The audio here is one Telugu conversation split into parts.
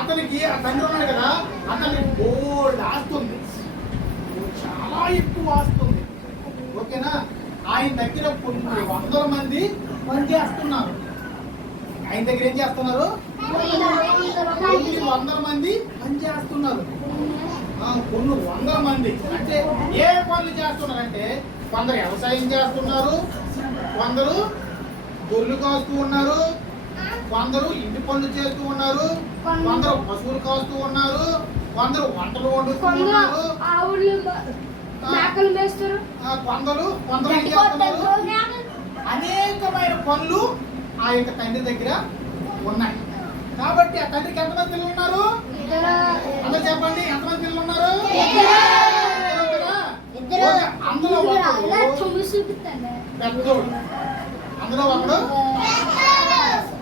అతనికి ఆ తండ్రి ఉన్నాడు కదా, అతనికి బోల్డ్ ఆస్తుంది, చాలా ఎక్కువ ఆస్తుంది. ఓకేనా? ఆయన దగ్గర కొన్ని వందల మంది పనిచేస్తున్నారు. ఆయన దగ్గర ఏం చేస్తున్నారు? కొన్ని వందల మంది పనిచేస్తున్నారు. కొన్ని వందల మంది అంటే ఏ పనులు చేస్తున్నారంటే, కొందరు వ్యవసాయం చేస్తున్నారు, కొందరు గొర్రెలు కాస్తూ ఉన్నారు, కొందరు ఇంటి పనులు చేస్తూ ఉన్నారు, కొందరు పశువులు కాస్తూ ఉన్నారు, కొందరు వంటలు వండుతూ ఉన్నారు, కొందరు ఏం చేస్తున్నారు. అనేకమైన పనులు ఆ యొక్క తండ్రి దగ్గర ఉన్నాయి. కాబట్టి ఆ తండ్రికి ఎంతమంది పిల్లలు ఉన్నారు? అందరూ చెప్పండి, ఎంతమంది పిల్లలు ఉన్నారు? అందులో పెద్దోడు, అందులో ఒకడు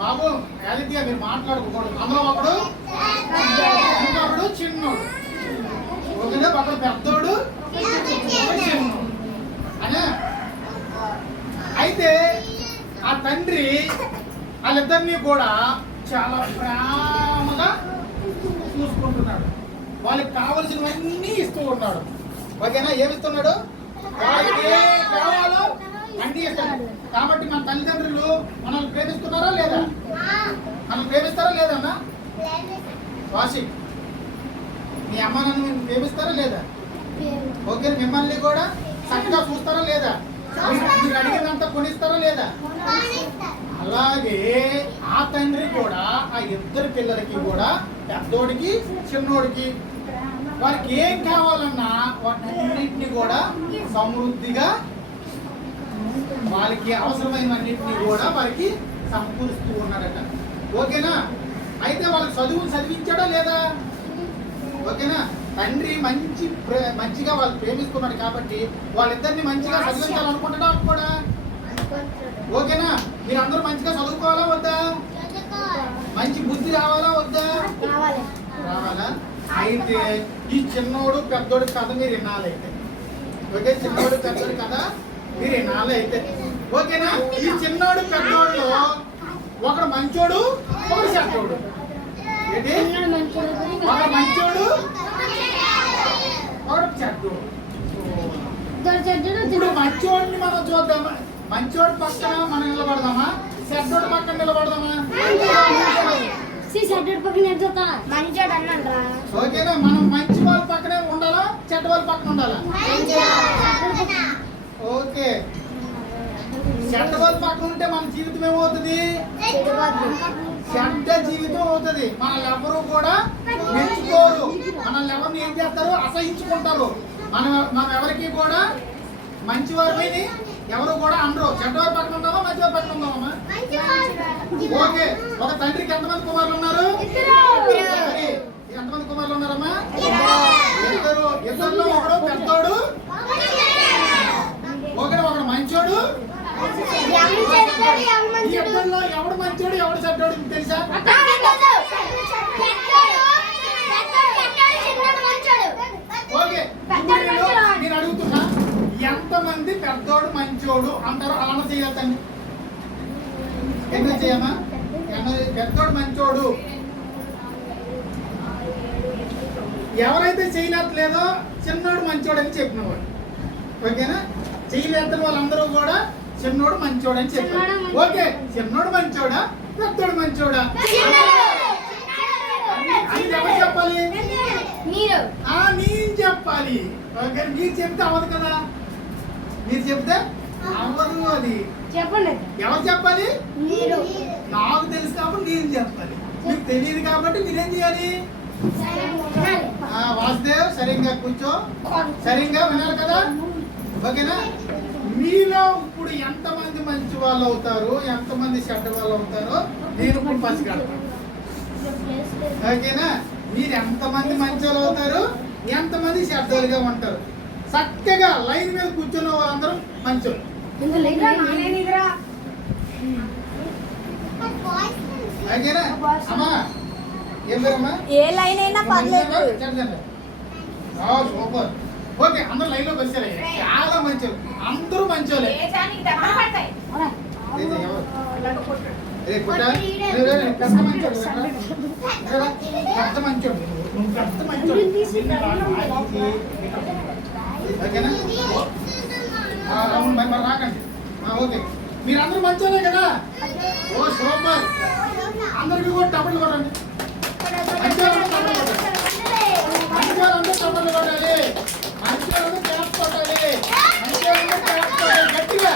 బాబు యాలిటీగా మీరు మాట్లాడుకోకూడదు. అందులో ఒకడు ఇంకొకడు చిన్నోడు. ఓకేనా? ఒకడు పెద్దోడు, చిన్నోడు అనే. అయితే ఆ తండ్రి వాళ్ళిద్దరినీ కూడా చాలా ప్రేమగా చూసుకుంటున్నాడు. వాళ్ళకి కావలసినవన్నీ ఇస్తూ ఉన్నాడు. ఓకేనా? ఏమిస్తున్నాడు? వాళ్ళకి ఏ కావాలో అన్నీ ఇస్తాడు. కాబట్టి మన తల్లిదండ్రులు మనల్ని ప్రేమిస్తున్నారా లేదా? మనం ప్రేమిస్తారా లేదా అన్న? వాసి మీ అమ్మ నన్ను ప్రేమిస్తారా లేదా? ఓకే, మిమ్మల్ని కూడా చక్కగా చూస్తారా లేదా? మీరు అడిగినంత కొనిస్తారా లేదా? అలాగే ఆ తండ్రి కూడా ఆ ఇద్దరు పిల్లలకి కూడా, పెద్దోడికి చిన్నోడికి, వారికి ఏం కావాలన్నా వాటన్నిటిని కూడా సమృద్ధిగా, వాళ్ళకి అవసరమైనన్నింటినీ కూడా వారికి సమకూరుస్తూ ఉన్నారట. ఓకేనా? అయితే వాళ్ళకి చదివించాడా లేదా? ఓకేనా? తండ్రి మంచిగా వాళ్ళు ప్రేమిస్తున్నాడు కాబట్టి వాళ్ళిద్దరిని మంచిగా చదివించాలనుకుంటున్నా కూడా. ఓకేనా? మీరందరూ మంచిగా చదువుకోవాలా వద్దా? మంచి బుద్ధి రావాలా వద్దా? రావాలా? అయితే ఈ చిన్నోడు పెద్దోడు కథ మీరు వినాలైతే. ఓకే, చిన్నోడు పెద్దోడు కథ మీరు వినాలైతే. ఓకేనా? ఈ చిన్నోడు పెద్దోడు ఒకడు మంచోడు, ఒకడు చెడ్డోడు. ఏంటి? ఒకడు మంచోడు, ఒకడు చెడ్డోడు. ఇప్పుడు మంచోడిని మనం చూద్దామా? మంచోడు పక్కన మనం నిలబడదామా? చెడ్డోడు పక్కన నిలబడదామా? ఓకేనా? మనం మంచి వాళ్ళ పక్కనే ఉండాలా, చెడ్డ వాళ్ళ పక్కన ఉండాలా? ఓకే, చెడ్డ వాళ్ళ పక్కన ఉంటే మన జీవితం ఏమవుతుంది? చెడ్డ జీవితం అవుతుంది. మనల్ని ఎవరు కూడా మెచ్చుకోరు, మనల్ని ఎవరిని ఏం చేస్తారు? అసహించుకుంటారు. మనం ఎవరికి కూడా మంచి వారిని ఎవరు కూడా అనరు. చెడ్డవారి పక్కన ఉందామా, మంచివారి పక్కన ఉందామా? ఓకే, ఒక తండ్రికి ఎంతమంది కుమారులు ఉన్నారు? ఎంతమంది కుమారులు ఉన్నారమ్మా? ఇద్దరు. ఇద్దరులో ఒకడు పెద్దోడు, ఒకడు మంచోడు. ఈ ఇద్దరులో ఎవడు మంచోడు, ఎవడు చెడ్డోడు తెలుసా? ఓకే, నేను అడుగుతున్నా, ఎంతమంది పెద్దోడు మంచోడు అంటారు? అలా చేయాలండి. ఎందుకు చేయమా? పెద్దోడు మంచోడు ఎవరైతే చేయలేట్లేదో చిన్నోడు మంచోడు అని చెప్పినవాడు. ఓకేనా? చేయలేత వాళ్ళందరూ కూడా చిన్నోడు మంచోడు అని చెప్పారు. ఓకే, చిన్నోడు మంచోడా, పెద్దోడు మంచోడా అని ఎవరు చెప్పాలి? నేను చెప్పాలి. ఓకే, మీరు చెప్తే అవ్వదు కదా. మీరు చెప్తే అవ్వదు. అది చెప్పండి. ఎవరు చెప్పాలి? నాకు తెలుసు కాబట్టి నేను చెప్పాలి. మీకు తెలియదు కాబట్టి మీరేం చేయాలి? వాసుదేవ్ సరిగ్గా కూర్చో, సరిగ్గా వినాలి కదా. ఓకేనా? మీలో ఇప్పుడు ఎంతమంది మంచి వాళ్ళు అవుతారు, ఎంతమంది చెడ్డ వాళ్ళు అవుతారో నేను ఇప్పుడు పసిగడతాను. ఓకేనా? మీరు ఎంతమంది మంచి వాళ్ళు అవుతారు, ఎంతమంది చెడ్డలుగా ఉంటారు. చక్కగా లైన్ మీద కూర్చున్న వాళ్ళందరూ మంచోళ్ళు. ఓకేనా అమ్మా? ఏం పేరమ్మా? ఏ లైన్ అయినా పర్లేదు. సూపర్. ఓకే, అందరూ లైన్ లోకి వచ్చారు. చాలా మంచోళ్ళు, అందరూ మంచోళ్ళే. పెద్ద మంచోడు పెద్ద మంచోడు నువ్వు పెద్ద మంచోడు ఓకేనా అవును మరి రాకండి ఓకే మీరందరూ మంచోనే కదా ఓ సూపర్ అందరికీ కూడా టపర్లు కొట్టండి మంచివాళ్ళందరూ టపర్లు కొట్టాలి మంచివాళ్ళందరూ క్లాప్స్ కొట్టాలి మంచివాళ్ళందరూ క్లాప్స్ కొట్టాలి గట్టిగా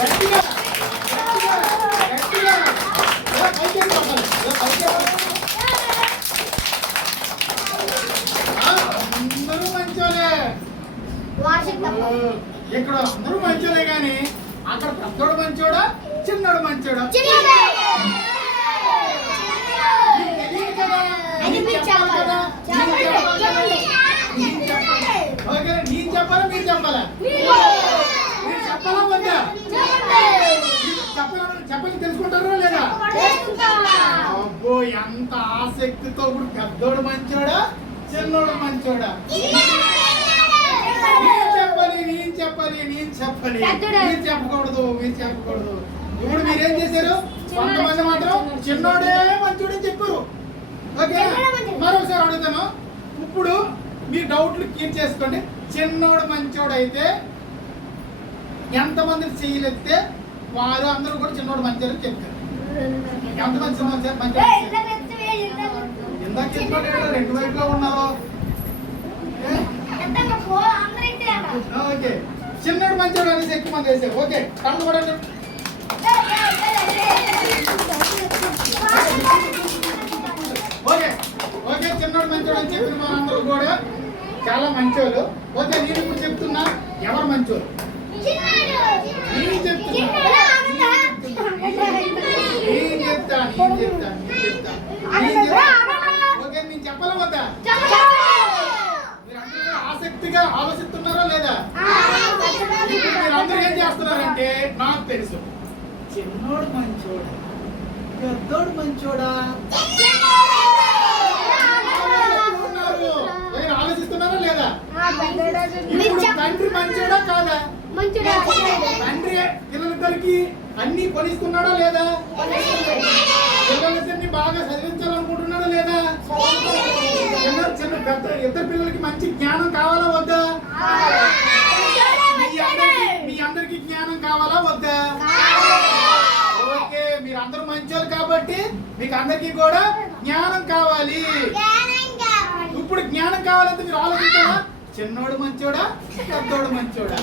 గట్టిగా గట్టిగా పైకి కొట్టాలి అందరూ మంచోలే ఇక్కడ అందరూ మంచోలే కానీ అక్కడ పెద్దోడు మంచోడా చిన్నోడు మంచోడా నేను చెప్పాలా మీరు చెప్పాలా మీరు చెప్పాలా వద్దా చెప్పని తెలుసుకుంటారా లేదా అబ్బో ఎంత ఆసక్తితో ఇప్పుడు పెద్దోడు మంచోడా చిన్నోడు మంచోడా నేను చెప్పాలి మీరు చెప్పకూడదు ఇప్పుడు మీరేం చేశారు కొంతమంది మాత్రం చిన్నోడే మంచోడని చెప్పారు ఓకే మరొకసారి అడుగుతాను ఇప్పుడు మీ డౌట్లు క్లియర్ చేసుకోండి చిన్నోడు మంచోడు అయితే ఎంతమంది చేయలేస్తే వారు అందరూ కూడా చిన్నోడు మంచోడు చెప్తారు ఎంతమంది మంచి ఇందాక చెప్పినట్టు రెండు వైపులో ఉన్నారు ఓకే చిన్నోడు మంచోడు అనేసి ఎక్కువ మంది వేసారు ఓకే కళ్ళు కూడా ఓకే ఓకే చిన్నోడు మంచోడు అని చెప్పిన మనందరూ కూడా చాలా మంచోళ్ళు ఓకే నేను ఇప్పుడు చెప్తున్నా ఎవరు మంచోళ్ళు నేను చెప్తా ఓకే నేను చెప్పాలా వద్దా మీరందరూ ఆసక్తిగా ఆలోచిస్తున్నారా లేదా మీరందరూ ఏం చేస్తున్నారంటే నాకు తెలుసు చిన్నోడు మంచోడా పెద్దోడు మంచోడా ఆలోచిస్తున్నారా లేదా తండ్రి మంచోడా కాదా తండ్రి పిల్లలిద్దరికి అన్ని కొనిస్తున్నాడా లేదా పిల్లలిద్దరిని బాగా చదివించాలనుకుంటున్నాడా లేదా చిన్న పెద్ద ఇద్దరు పిల్లలకి మంచి జ్ఞానం కావాలా వద్దా మీ అందరికి జ్ఞానం కావాలా వద్దా ఓకే మీరు అందరూ మంచోళ్ళు కాబట్టి మీకు అందరికీ కూడా జ్ఞానం కావాలి ఇప్పుడు జ్ఞానం కావాలంటే మీరు ఆలోచించాలా చిన్నోడు మంచోడా పెద్దోడు మంచోడా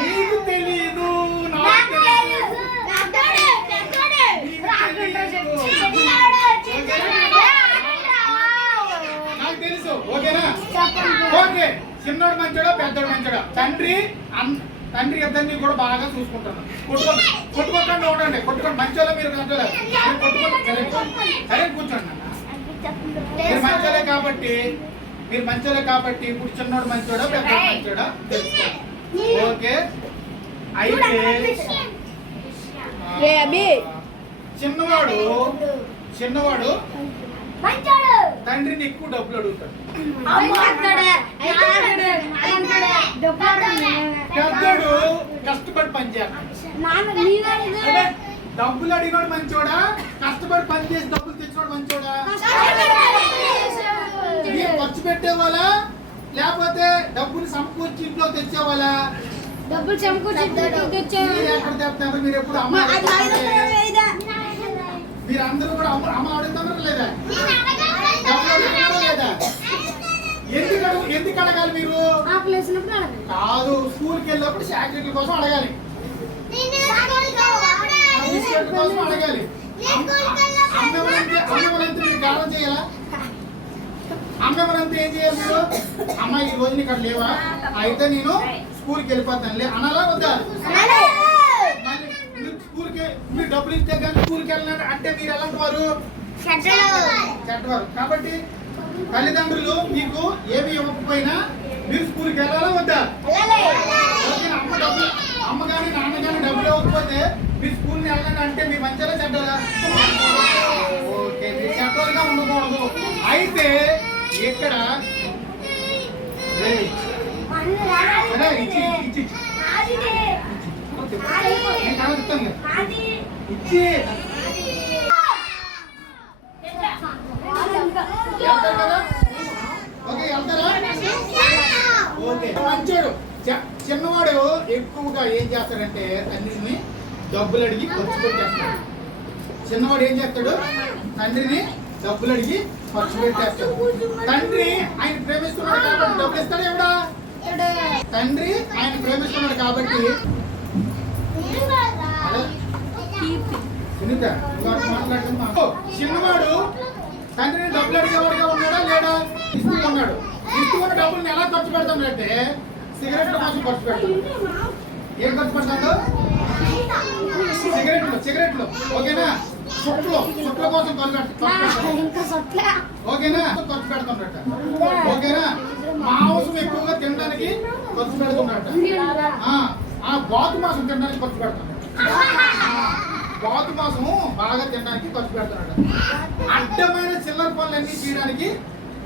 నీకు తెలీదు నాకు తెలుసు ఓకేనా ఓకే చిన్నోడు మంచోడా పెద్దోడు మంచోడా తండ్రి ఇద్దరిని కూడా బాగా చూసుకుంటాను కొట్టుకోకుండా ఉండండి కొట్టుకోండి మంచోళ్ళ మీరు సరే కూర్చోండి మీరు మంచోలే కాబట్టి ఇప్పుడు చిన్నోడు మంచోడా పెద్దోడు మంచోడా తెలుసుకోండి ఓకే అయితే చిన్నవాడు తండ్రిని ఎక్కువ డబ్బులు అడుగుతాడు పెద్దోడు కష్టపడి పని చేస్తాడు డబ్బులు అడిగినోడు మంచోడా కష్టపడి పని చేసి డబ్బులు తెచ్చినోడు మంచోడా మీరు ఖర్చు పెట్టేవాళ్ళ లేకపోతే డబ్బులు సమకూర్చి ఇంట్లో తెచ్చేవాళ్ళ డబ్బులు సమకూర్చి ఎక్కడ తెస్తారు మీరు ఎప్పుడు అమ్మ మీరందరూ కూడా అమ్మ అడుగుతున్నారా లేదా లేదా ఎందుకు అడగాలి మీరు కాదు స్కూల్కి వెళ్ళినప్పుడు శాక్రిటీ కోసం అడగాలి కోసం అడగాలి అమ్మేవాళ్ళంతా మీరు గానం చేయాలా అమ్మేవాళ్ళంతా ఏం చేయాలి మీరు అమ్మ ఈ రోజు ఇక్కడ లేవా అయితే నేను స్కూల్కి వెళ్ళిపోతానులే అనాలా వద్దా స్కూల్కి మీరు డబ్బులు ఇస్తే కానీ స్కూల్కి వెళ్ళిన అంటే మీరు ఎలాంటి వారు చెడ్డవారు కాబట్టి తల్లిదండ్రులు మీకు ఏమి ఇవ్వకపోయినా మీరు స్కూల్కి వెళ్ళాలా వద్దా అమ్మ కానీ నాన్న కానీ డబ్బులు ఇవ్వకపోతే మీరు స్కూల్ని వెళ్ళండి అంటే మీరు మంచిగా చెడ్డరా ఓకే మీరు చెడ్డగా ఉండకూడదు అయితే ఇక్కడ నేను తర్వాత ఇస్తాను కదా. ఇచ్చి వెళ్తారు కదా. ఓకే వెళ్తారా? ఓకే మంచోడు. చిన్నవాడు ఎక్కువగా ఏం చేస్తాడంటే తండ్రిని డబ్బులు అడిగి ఖర్చు పెట్టేస్తాడు. చిన్నవాడు ఏం చేస్తాడు? తండ్రిని డబ్బులు అడిగి ఖర్చు పెట్టేస్తాడు. తండ్రి ఆయన ప్రేమిస్తున్నాడు కాబట్టి డబ్బులు ఇస్తాడు ఎవడా? తండ్రి ఆయన ప్రేమిస్తున్నాడు కాబట్టి సునీత చిన్నవాడు తండ్రిని డబ్బులు అడిగేవాడుగా ఉన్నాడా లేడా? ఇస్తూ ఉన్నాడు. ఇస్తూ ఉన్న డబ్బుల్ని ఎలా ఖర్చు పెడతాం అంటే సిగరెట్ల కోసం ఖర్చు పెడతాం. ఏం ఖర్చు పెడతాడు? సిగరెట్లు ఓకేనా? చుట్ల కోసం ఖర్చు పెడతాం. ఓకేనా? ఖర్చు పెడతాం. ఓకేనా? మాంసం ఎక్కువగా తినడానికి ఖర్చు పెడుతున్నట్ట. బాతు మాసం తినడానికి ఖర్చు పెడతాం. బాతు మాసము బాగా తినడానికి ఖర్చు పెడుతున్నాడు. అడ్డమైన చిల్లర పనులన్నీ చేయడానికి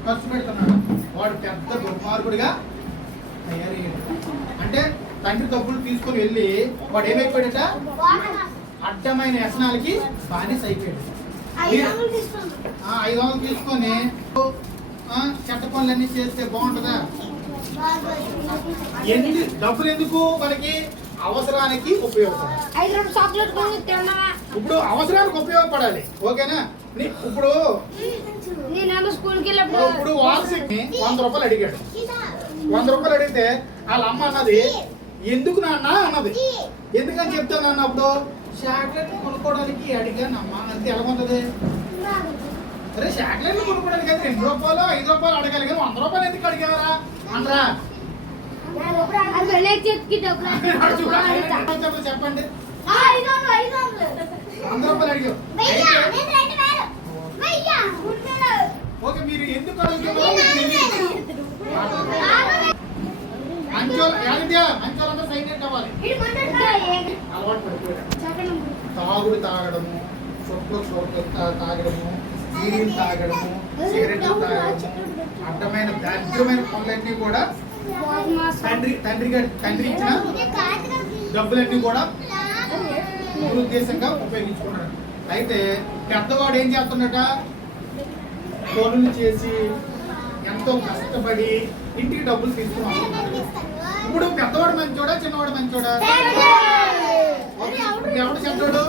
ఖర్చు పెడుతున్నాడు. వాడు పెద్ద దుర్మార్గుడిగా తయారయ్యాడు. అంటే తండ్రి డబ్బులు తీసుకొని వెళ్ళి వాడు ఏమైపోయాడట? అడ్డమైన వ్యసనాలకి బానిస అయిపోయాడు. 500 తీసుకొని చెత్త పనులన్నీ చేస్తే బాగుంటుందా? డబ్బులు ఎందుకు? మనకి అవసరానికి ఉపయోగపడాలి. ఇప్పుడు అవసరానికి ఉపయోగపడాలి. ఓకేనా? ఇప్పుడు ఇప్పుడు వార్షిక్ 100 రూపాయలు అడిగాడు. 100 రూపాయలు అడిగితే వాళ్ళ అమ్మ అన్నది ఎందుకు నాన్న అన్నది. ఎందుకని చెప్తాను నాన్న? అప్పుడు చాక్లెట్ కొనుక్కోవడానికి అడిగానమ్మా అంతే. ఎలా ఉంటుంది? అరే చాక్లెట్లు కొనుక్కోవడానికి అయితే 2 రూపాయలు 5 రూపాయలు అడగాలి కానీ 100 రూపాయలు ఎందుకు అడిగారా అనరా? చెప్పండి. 100 రూపాయలు అడిగావు. ఓకే మీరు ఎందుకు అడుగుతున్నారు? మంచోళ్ళంతా సైలెంట్ అవ్వాలి. అలవాటు పడిపోయాడు. తాగుడు తాగడము, చొట్లు తాగడము, సీరియల్ తాగడము, సిగరెట్ తాగడము, అడ్డమైన దరిద్రమైన పనులన్నీ కూడా తండ్రి ఇచ్చిన డబ్బులన్నీ కూడా దురుద్దేశంగా ఉపయోగించుకున్నాడు. అయితే పెద్దవాడు ఏం చేస్తున్నట? పనులు చేసి ఎంతో కష్టపడి ఇంటికి డబ్బులు తీసుకున్నాడు. ఇప్పుడు పెద్దవాడు మంచోడా చిన్నవాడు మంచోడా? ఎవడు చెడ్డోడు?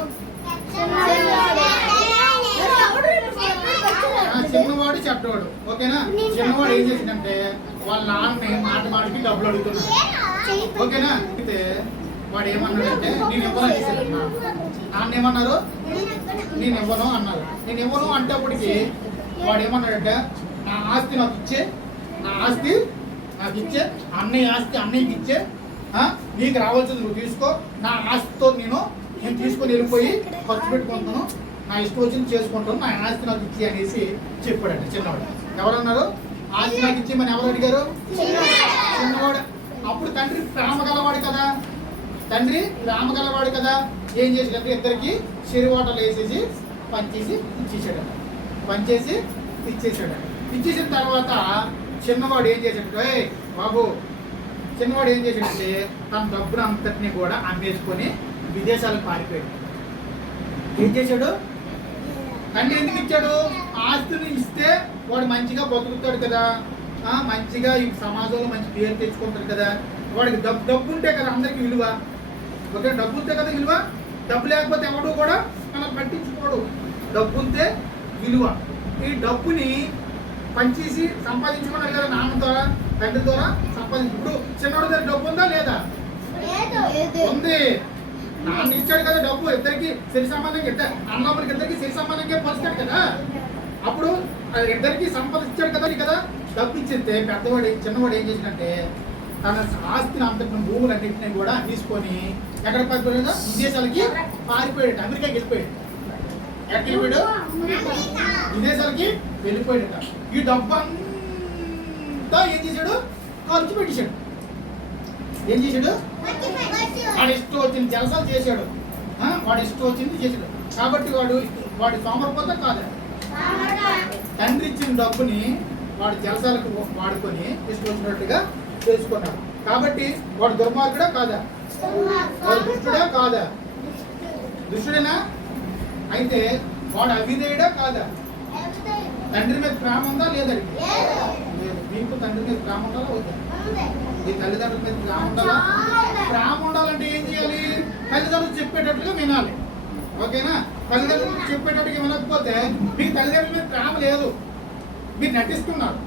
చిన్నవాడు చెడ్డోడు. ఓకేనా? చిన్నవాడు ఏం చేసిందంటే వాళ్ళ నాన్నని మాటికి డబ్బులు అడుగుతున్నాడు. ఓకేనా? అయితే వాడు ఏమన్నాడంటే నేను ఇవ్వను అనేసాడు. నాన్న ఏమన్నారు? నేను ఇవ్వను అన్నారు. నేను ఇవ్వను అంటేప్పటికి వాడు ఏమన్నాడంటే నా ఆస్తి నాకు ఇచ్చే, నా ఆస్తి నాకు ఇచ్చే, అన్నయ్య ఆస్తి అన్నయ్యకి ఇచ్చే, నీకు రావాల్సింది నువ్వు తీసుకో, నా ఆస్తితో నేను తీసుకొని వెళ్ళిపోయి ఖర్చు పెట్టుకుంటాను, నా ఇష్టం వచ్చింది చేసుకుంటాను, నా ఆస్తి నాకు ఇచ్చి అనేసి చెప్పాడంట చిన్నవాడు. ఎవరన్నారు? ఆస్తి నాకు ఇచ్చి మన ఎవరు అడిగారు? చిన్నవాడు. అప్పుడు తండ్రి ప్రేమ గలవాడు కదా, ఏం చేసాడంటే ఇద్దరికి చెరువాటలు వేసేసి పంచేసి ఇచ్చేసాడు. ఇచ్చేసిన తర్వాత చిన్నవాడు ఏం చేశాడంటే తన డబ్బును అంతటినీ కూడా అమ్మేసుకొని విదేశాలకు పారిపోయాడు. ఏం చేశాడు? తండ్రి ఎందుకు ఇచ్చాడు? ఆస్తిని ఇస్తే వాడు మంచిగా బతుకుతాడు కదా, మంచిగా ఈ సమాజంలో మంచి పేరు తెచ్చుకుంటాడు కదా, వాడికి డబ్బు ఉంటే కదా అందరికి విలువ. ఓకే, డబ్బు ఉంటే కదా విలువ. డబ్బు లేకపోతే ఎవడు కూడా మనం పట్టించుకోడు. డబ్బు ఉంటే విలువ. ఈ డబ్బుని పంచేసి సంపాదించుకున్నాడు కదా, నాన్న ద్వారా తండ్రి ద్వారా సంపాదించు. ఇప్పుడు చిన్నవాడి దగ్గర డబ్బు ఉందా లేదా? ఉంది. నాన్న ఇచ్చాడు కదా డబ్బు. ఇద్దరికి సరి సంబంధంగా అన్నమ్మలకి ఇద్దరికి సరి సంబంధంగా పంచుతాడు కదా. అప్పుడు ఇద్దరికి సంపద ఇచ్చాడు కదా డబ్బు ఇచ్చేస్తే చిన్నవాడు ఏం చేసినట్టే తన ఆస్తిని అంతటి భూములన్నింటినీ కూడా తీసుకొని ఎక్కడ పారిపోయాడు? విదేశాలకి పారిపోయాడు. అమెరికాకి వెళ్ళిపోయాడు. ఎక్కడికి వెళ్ళిపోయాడు? విదేశాలకి వెళ్ళిపోయాడు. ఈ డబ్బు అంతా ఏం చేశాడు? ఖర్చు పెట్టేశాడు. ఏం చేశాడు? వాడు ఇష్టం వచ్చింది జలసాలు చేశాడు. కాబట్టి వాడి సోమరిపోతే కాదు. తండ్రి ఇచ్చిన డబ్బుని వాడు జలసాలకు వాడుకొని ఇష్టం వచ్చినట్టుగా చేసుకున్నాడు. కాబట్టి వాడు దుర్మార్గుడా కాదా? వాడు దుష్టుడా కాదా? దుష్టుడేనా? అయితే వాడు అవిధేయుడా కాదా? తండ్రి మీద ప్రేమ ఉందా లేదా? లేదు. మీకు తండ్రి మీద ప్రేమ ఉండాలా వద్దా? మీ తల్లిదండ్రుల మీద ప్రేమ ఉండాలా? ప్రేమ ఉండాలంటే ఏం చేయాలి? తల్లిదండ్రులు చెప్పేటట్టుగా వినాలి. ఓకేనా? తల్లిదండ్రులు చెప్పేటట్టుగా వినకపోతే మీకు తల్లిదండ్రుల మీద ప్రేమ లేదు, మీరు నటిస్తున్నారు.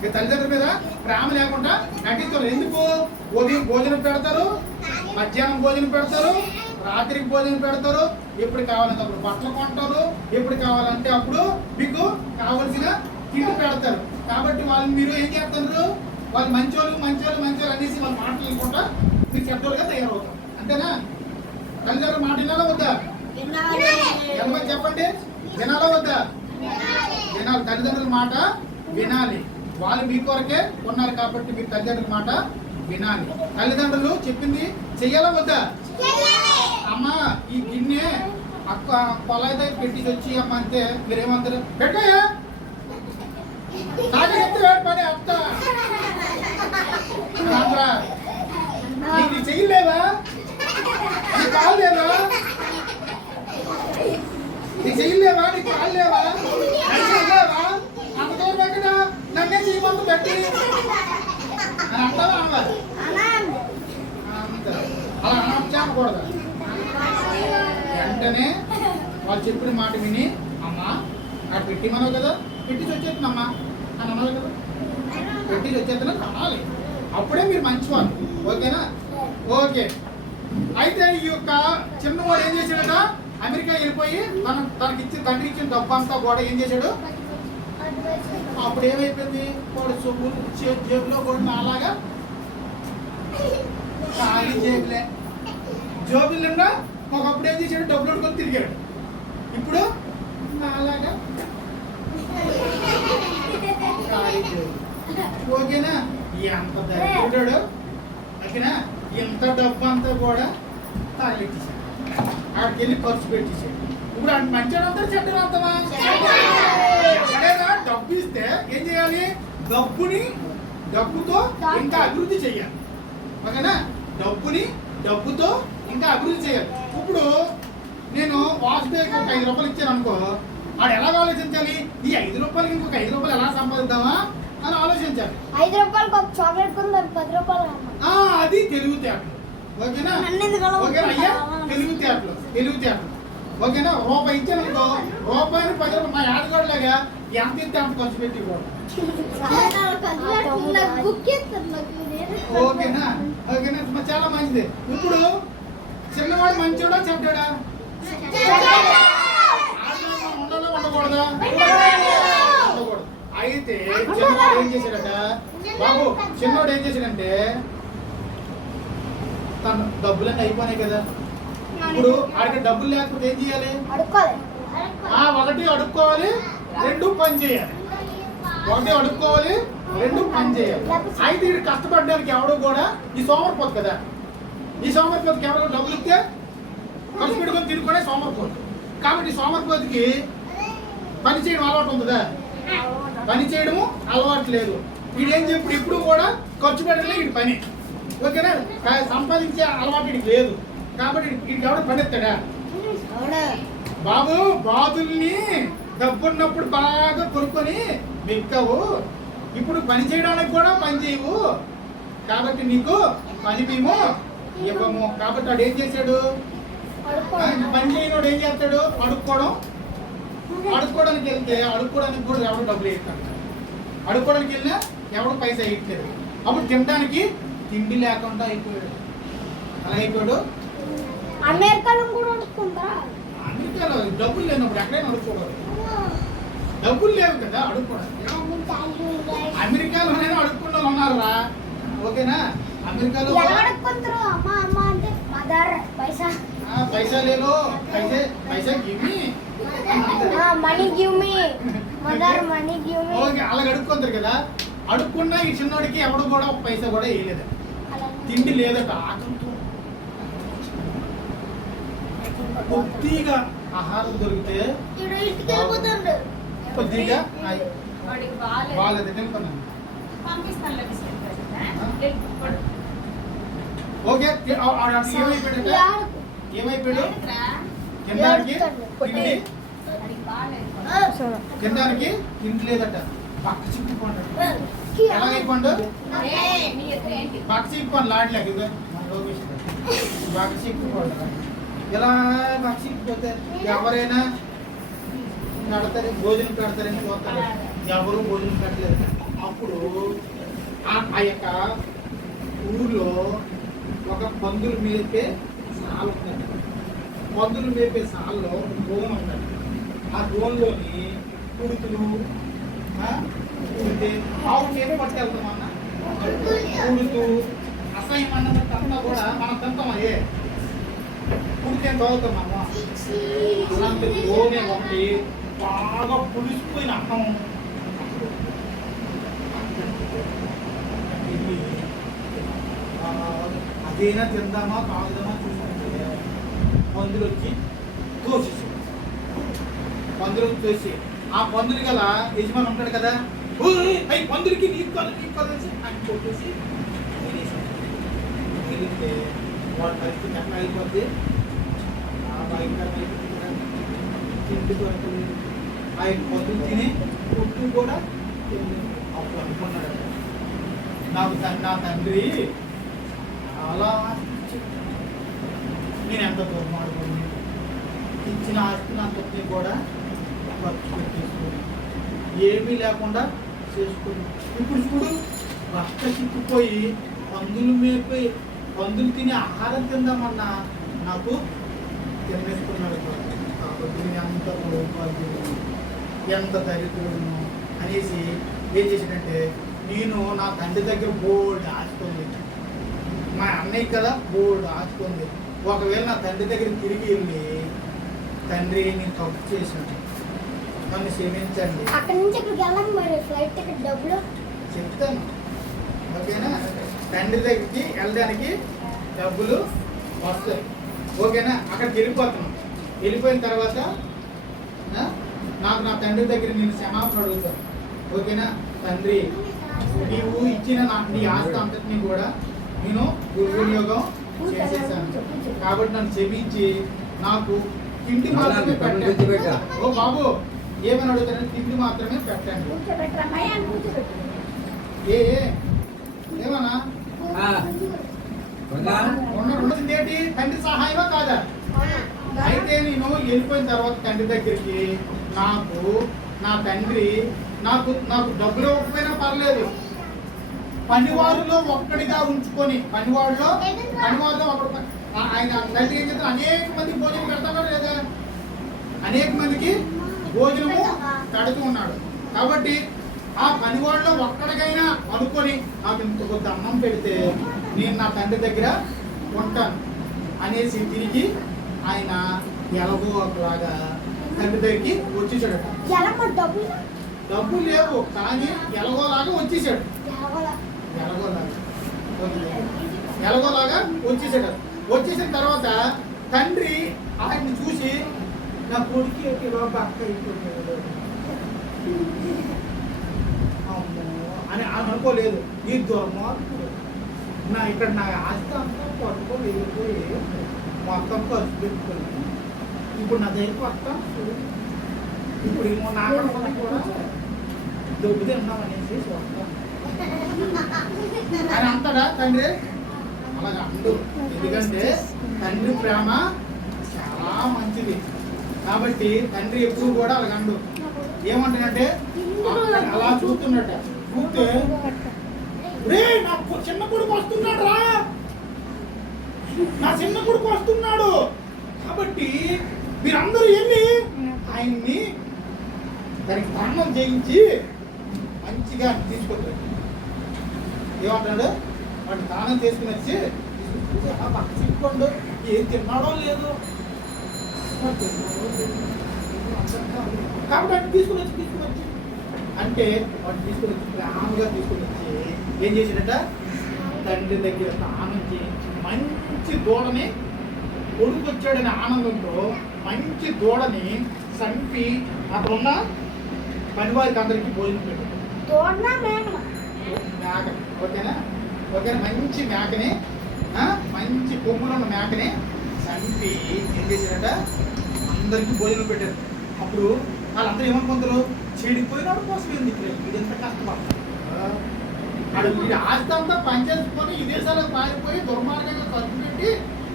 మీ తల్లిదండ్రుల మీద ప్రేమ లేకుండా నటిస్తున్నారు. ఎందుకు? ఉదయం భోజనం పెడతారు, మధ్యాహ్నం భోజనం పెడతారు, రాత్రికి భోజనం పెడతారు, ఎప్పుడు కావాలంటే అప్పుడు బట్టలు కొంటారు, ఎప్పుడు కావాలంటే అప్పుడు మీకు కావలసిన తిండి పెడతారు. కాబట్టి వాళ్ళు మీరు ఏం చేస్తారు? వాళ్ళు మంచోళ్ళు మంచోళ్ళు మంచోళ్ళు అనేసి వాళ్ళ మాటలు వినకుండా మీరు చెడ్డోళ్ళుగా తయారవుతారు. అంతేనా? తల్లిదండ్రుల మాట వినాలా వద్దా? ఎంతమంది చెప్పండి, వినాలా వద్దా? వినాలి. తల్లిదండ్రుల మాట వినాలి. వాళ్ళు మీ కొరకే ఉన్నారు కాబట్టి మీ తల్లిదండ్రుల మాట వినాలి. తల్లిదండ్రులు చెప్పింది చెయ్యాలా వద్దా? అమ్మ ఈ గిన్నె అక్క పొలాయి దగ్గర పెట్టి వచ్చి అమ్మ అంటే మీరేమంటారు? పెట్టాయా పని అత్త నీకు చెయ్యలేవా? నీకు కాలేవా? నీకు చెయ్యలేవా? నీకు కాలేవా? లేవా? అంత దూరం ఎక్కడ నన్నే చేయమంత పెట్టి అని అంటావా? అలా అనకూడదు. వెంటనే వాళ్ళు చెప్పిన మాట విని అమ్మా అక్కడ పెట్టి మనవు కదా, పెట్టిసి వచ్చేస్తుందమ్మా అని అనాలి కదా. పెట్టిసి వచ్చేస్తున్నా అనాలి. అప్పుడే మీరు మంచివాళ్ళు. ఓకేనా? ఓకే. అయితే ఈ యొక్క చిన్నవాడు ఏం చేశాడట? అమెరికా వెళ్ళిపోయి తనకి ఇచ్చిన తండ్రికి ఇచ్చిన డబ్బు అంతా కూడా ఏం చేశాడు? అప్పుడు ఏమైపోయింది? వాడు సొమ్ము జేబులో కూడా అలాగా ఖాళీ జేబులే. జోబులున్నా ఒకప్పుడు ఏం చేశాడు? డబ్బులు కొట్టుకొని తిరిగాడు. ఇప్పుడు అలాగా ఖాళీ జేబు. ఓకేనా? ఎంత దరిద్రుడు. ఓకేనా? ఎంత డబ్బు అంతా కూడా తాగెట్టేశాడు. ఆడికి వెళ్ళి ఖర్చు పెట్టేశాడు. ఇప్పుడు ఆయన మంచిదంతా చెడ్డలు అంతమా? ఎక్కడైనా డబ్బు ఇస్తే ఏం చేయాలి? డబ్బుతో ఇంకా అభివృద్ధి చేయాలి. ఓకేనా? డబ్బుతో ఇంకా అభివృద్ధి చేయాలి. ఇప్పుడు నేను వాసుదేవ్కి ఒక 5 రూపాయలు ఇచ్చాను అనుకో, వాడు ఎలా ఆలోచించాలి? ఈ 5 రూపాయలకి ఇంకొక 5 రూపాయలు ఎలా సంపాదిద్దామా అని ఆలోచించాలి. 5 రూపాయలకి ఒక చాక్లెట్ కొని 10 రూపాయలు. అది తెలివితేటలు. ఓకేనా? ఓకేనా అయ్యా? తెలివితేటలు. ఓకేనా? రూపాయి ఇచ్చాను అనుకో, రూపాయలు 10 రూపాయలు మా ఆడగోడలాగా ఎంత ఇస్తే అంత ఖర్చు పెట్టి ఓకేనా? ఓకేనా? చాలా మంచిది. ఇప్పుడు చిన్నవాడు మంచోడా చెడ్డాడా? ఉండాలా ఉండకూడదా? ఉండకూడదు. అయితే చిన్నవాడు ఏం చేశాడట? బాబు చిన్నవాడు ఏం చేశాడంటే తన డబ్బులన్నీ అయిపోయినాయి కదా. ఇప్పుడు ఆడికి డబ్బులు లేకపోతే ఏం చేయాలి? ఒకటి అడుక్కోవాలి, 2 పని చేయాలి. అయితే ఇది కష్టపడడానికి ఎవడో కూడా ఈ సోమరిపోతు కదా. ఈ సోమరిపోతుకి ఎవరో డబ్బులు ఇస్తే ఖర్చు పెట్టుకొని తినుకునే సోమరిపోతు. కాబట్టి సోమరిపోతుకి పని చేయడం అలవాటు ఉంటుందా? పని చేయడము అలవాటు లేదు. వీడేం చెప్పి ఇప్పుడు కూడా ఖర్చు పెట్టలే వీడి పని. ఓకేనా? సంపాదించే అలవాటు వీడికి లేదు. కాబట్టి వీడికి ఎవడో పని ఎత్తాడా? బాబు బాతుల్ని డబ్బున్నప్పుడు బాగా కొనుక్కొని మెక్కవు, ఇప్పుడు పని చేయడానికి కూడా పని చేయవు, కాబట్టి నీకు పని మేము ఇవ్వము. కాబట్టి వాడు ఏం చేశాడు? పని చేయనోడు ఏం చేస్తాడు? అడుక్కోవడానికి వెళ్తే అడుక్కోవడానికి కూడా ఎవడు డబ్బులు వేస్తాడు. అడుక్కోవడానికి వెళ్ళినా ఎవడు పైసా వేయట్లేదు. అప్పుడు తినడానికి తిండి లేకుండా అయిపోయాడు. అలా అయిపోయాడు. అమెరికాలో కూడా అడుక్కుంటా. అమెరికాలో డబ్బులు లేనప్పుడు ఎక్కడైనా అడుక్కోవాలి. డబ్బులు లేవు కదా అడుక్కోవడానికి. అమెరికాలోనే అడుక్కున్న వాళ్ళు ఉన్నారా? ఓకేనా? అమెరికాలో పైసా లేదు. Paisa give me money give me mother money give me. Okay, అలాగ అడుక్కుంటారు కదా. అడుక్కున్నా ఈ చిన్నోడికి ఎవడు కూడా ఒక పైసా కూడా వేయలేదు. తిండి లేదట. ఆకలితో కొద్దిగా ఆహారం దొరికితే కొద్దిగా వాళ్ళది తినుకున్నాను. ఓకే ఏమైపోయాడట ఏమైపోయాడు కిందానికి తిండి కిందానికి తిండి లేదట పక్క చిక్కుకోండి ఎలా అయిపోండు పక్క చిక్కుకోండి లాడలేక ఇదిగో పక్క చిక్కుకోండి ఇలా పక్క చిక్కిపోతే ఎవరైనా నడతారు భోజనం పెడతారని చూస్తారు ఎవరు భోజనం పెట్టలేదు అప్పుడు ఆ యొక్క ఊర్లో ఒక పందులు మేపే సాల్ ఉంటుంది పందులు మేపే సాల్లో గోన్ ఉంటుంది ఆ గోన్లోని కుడుతులు కుడితే ఆవుకి ఏమి పట్టేళ్తాం అన్న కుడుతూ అసహ్యం అన్నదంతా కూడా మనం తింటామా ఏ కుడితే చదువుతాం అమ్మ అలాంటి గోనే ఒకటి బాగా పులిసిపోయిన అన్నం అదేనా తిందామా తాగుదామా చూసుకుంటే పందులు వచ్చి తోసేసి పందులు తోసి ఆ పందులు గల యజమాని ఉంటాడు కదా అవి పందులకి నీకు కాదు అని కొట్టేసి వెళితే వాడి పరిస్థితి ఎట్లా అయిపోద్ది తిండి దొరకదు ఆయన పొద్దులు తిని కొట్టు కూడా అప్పుడు అనుకున్నాడు నాకు నా తండ్రి చాలా నేను ఎంత దుర్మార్గుని ఇచ్చిన ఆస్తిని అంతని కూడా ఖర్చు పెట్టేసుకుని ఏమీ లేకుండా చేసుకుని ఇప్పుడు చూడు భర్త చిక్కుపోయి పందులు మేపి పందులు తిని ఆహారం తిందామన్నా నాకు తినేసుకున్నాడు కాబట్టి ఎంత దౌర్భాగ్యుడు ఎంత దరిద్రుడు అనేసి ఏం చేసాడంటే నేను నా తండ్రి దగ్గర బోల్డ్ ఆస్తుంది మా అన్నయ్య కదా బోల్డ్ ఆస్తుంది ఒకవేళ నా తండ్రి దగ్గర తిరిగి వెళ్ళి తండ్రి నేను తప్పు చేశాను నన్ను క్షమించండి అక్కడి నుంచి ఇక్కడికి వెళ్ళాలి మరి ఫ్లైట్ టికెట్ డబ్బులు చెప్తాను ఓకేనా తండ్రి దగ్గరికి వెళ్ళడానికి డబ్బులు వస్తాయి ఓకేనా అక్కడికి వెళ్ళిపోతున్నాం వెళ్ళిపోయిన తర్వాత నాకు నా తండ్రి దగ్గర నేను క్షమాపణ అడుగుతాను ఓకేనా తండ్రి నీవు ఇచ్చిన నీ ఆస్తి అంతటిని కూడా నేను దుర్వినియోగం చేసేసాను కాబట్టి నన్ను క్షమించి నాకు తిండి మాత్రమే పెట్టండి ఓ బాబు ఏమని అడుగుతాను తిండి మాత్రమే పెట్టండి ఏమన్నా ఏంటి తండ్రి సహాయమా కాదా అయితే నేను వెళ్ళిపోయిన తర్వాత తండ్రి దగ్గరికి నాకు నా తండ్రి నాకు డబ్బులు ఇవ్వకపోయినా పర్లేదు పనివారులో ఒక్కడిగా ఉంచుకొని పనివాడులో ఒకడు ఆయన తండ్రి ఏం చేస్తారు అనేక మందికి భోజనం పెడతాడా లేదా అనేక మందికి భోజనము పెడుతూ ఉన్నాడు కాబట్టి ఆ పనివాడిలో ఒక్కడికైనా అనుకొని నాకు ఇంత కొద్ది అన్నం పెడితే నేను నా తండ్రి దగ్గర ఉంటాను అనేసి తిరిగి ఆయన ఎలాగో ఒకలాగా తండ్రి దగ్గరికి వచ్చేసాడు డబ్బులు లేవు కానీ ఎలాగోలాగా వచ్చేసాడు ఎలాగోలాగా వచ్చేసాడు వచ్చేసిన తర్వాత తండ్రి ఆయన్ని చూసి నా కొడుకు బాబు అక్క అయిపోయాడు అని అనుకోలేదు ఈ దుర్మార్గుడు ఇక్కడ నా ఆస్తి అంతా పట్టుకోలేకపోయి మొత్తం ఖర్చు పెట్టుకుని ఇప్పుడు నా దగ్గర వస్తాం ఇప్పుడు నాకన్నా కూడా దొబ్బు తిన్నాం అనేసి వస్తాం అని అంటాడా తండ్రి అలాగ అండు ఎందుకంటే తండ్రి ప్రేమ చాలా మంచిది కాబట్టి తండ్రి ఎప్పుడు కూడా అలాగ అండు ఏమంటాడంటే అలా చూస్తున్నట్ట చూస్తే రే నా చిన్న కొడుకు వస్తున్నాడు రా నా చిన్న కొడుకు వస్తున్నాడు కాబట్టి మీరందరూ వెళ్ళి ఆయన్ని దానికి స్నానం చేయించి మంచిగా తీసుకొచ్చాడు ఏమంటాడు వాడు స్నానం చేసుకుని వచ్చి పక్క చిక్కోండు ఏం తిన్నాడో లేదు కాబట్టి తీసుకుని వచ్చి అంటే వాడు తీసుకుని వచ్చి ప్రేమగా తీసుకుని వచ్చి ఏం చేశాడట తండ్రి దగ్గర స్నానం చేయించి మంచి దూడని కొడుకు వచ్చాడనే ఆనందంతో మంచి దూడని చంపి అక్కడ ఉన్న పనివారికి అందరికీ భోజనం పెట్టాడు మేక ఓకేనా మంచి మేకని మంచి కొమ్ములు ఉన్న మేకని చంపి ఏం చేశారట అందరికీ భోజనం పెట్టారు. అప్పుడు వాళ్ళందరూ ఏమనుకుంటారు, చెడిపోయినాడు కోసం ఎందుకు ఇది ఎంత కష్టపడతారు. వీడి ఆస్తి అంతా పనిచేసుకొని విదేశాలకు పారిపోయి దుర్మార్గంగా ఖర్చు పెట్టి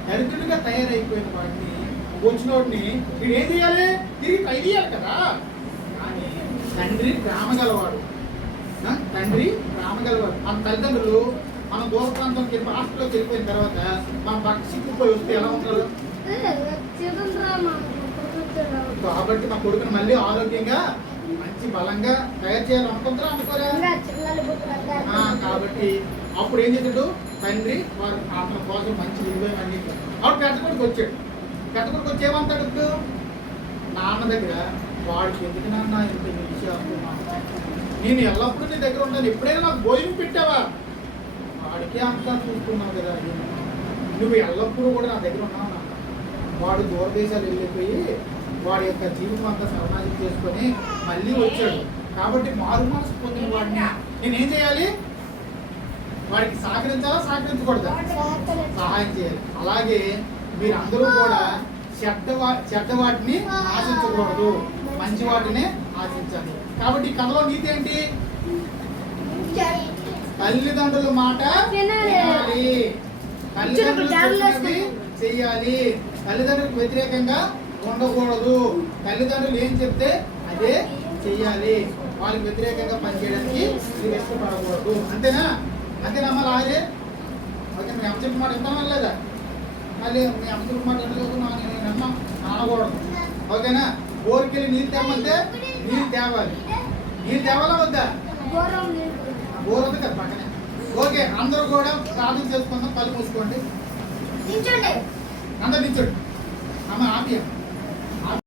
దరిద్రుడిగా తయారైపోయిన వాడిని వచ్చిన వాడిని వీడు ఏం చేయాలి, తిరిగి ట్రై చేయాలి కదా. కానీ తండ్రి ప్రేమ గలవాడు, తండ్రి ప్రేమ గలవాడు. మన తల్లిదండ్రులు మన దూర ప్రాంతానికి వెళ్ళి హాస్టల్లోకి వెళ్ళిపోయిన తర్వాత మన పక్క సిక్కుపోయి వస్తే ఎలా ఉంటారు. కాబట్టి మా కొడుకుని మళ్ళీ ఆరోగ్యంగా మంచి బలంగా తయారు చేయాలనుకుంటారా అనుకోరా. కాబట్టి అప్పుడు ఏం చేశాడు తండ్రి వారు అతని కోసం మంచి విలువైన అన్ని అప్పుడు పెద్ద కొడుకు వచ్చాడు. పెద్ద కొడుకు వచ్చి ఏమంటాడు నాన్న దగ్గర, వాడికి ఎందుకు నాన్న ఇంత విషయాలు, నేను ఎల్లప్పుడూ నీ దగ్గర ఉంటాను, ఎప్పుడైనా నాకు భోజనం పెట్టావా, వాడికే అంతా చూసుకున్నావు కదా, నువ్వు ఎల్లప్పుడూ కూడా నా దగ్గర ఉన్నావు నాన్న. వాడు దూరదేశాలు వెళ్ళిపోయి వాడి యొక్క జీవితం అంతా సర్వనాశనం చేసుకొని మళ్ళీ వచ్చాడు. కాబట్టి మారు మనసు పొందిన వాడిని నేనేం చేయాలి, వాడికి సహకరించాలా సహకరించకూడదా, సహాయం చేయాలి. అలాగే మీరందరూ కూడా చెడ్డ వాటిని ఆశించకూడదు, మంచి వాటిని ఆశించాలి. కాబట్టి ఈ కథలో నీతి ఏంటి, తల్లిదండ్రుల మాట వినాలి, తల్లిదండ్రులు చెప్పినవి చెయ్యాలి, తల్లిదండ్రులకు వ్యతిరేకంగా ఉండకూడదు, తల్లిదండ్రులు ఏం చెప్తే అదే చెయ్యాలి, వాళ్ళకి వ్యతిరేకంగా పనిచేయడానికి మీరు ఇష్టపడకూడదు. అంతేనా, అంతేనమ్మా రాజే. ఓకే, మీ అమ్మ చెప్పిన మాట వింటామా లేదా, మళ్ళీ మీ అమ్మ చెప్పిన మాట నేను అనకూడదు. ఓకేనా, బోర్కెళ్ళి నీళ్ళు తేమంటే నీళ్ళు తేవాలి, నీళ్ళు తేవాలా వద్దా, బోర్ ఉంది కదా పక్కనే. ఓకే, అందరూ కూడా ప్రార్థన చేసుకుందాం, కళ్ళు మూసుకోండి, అందరు నిల్చోండి. అమ్మ ఆపియం.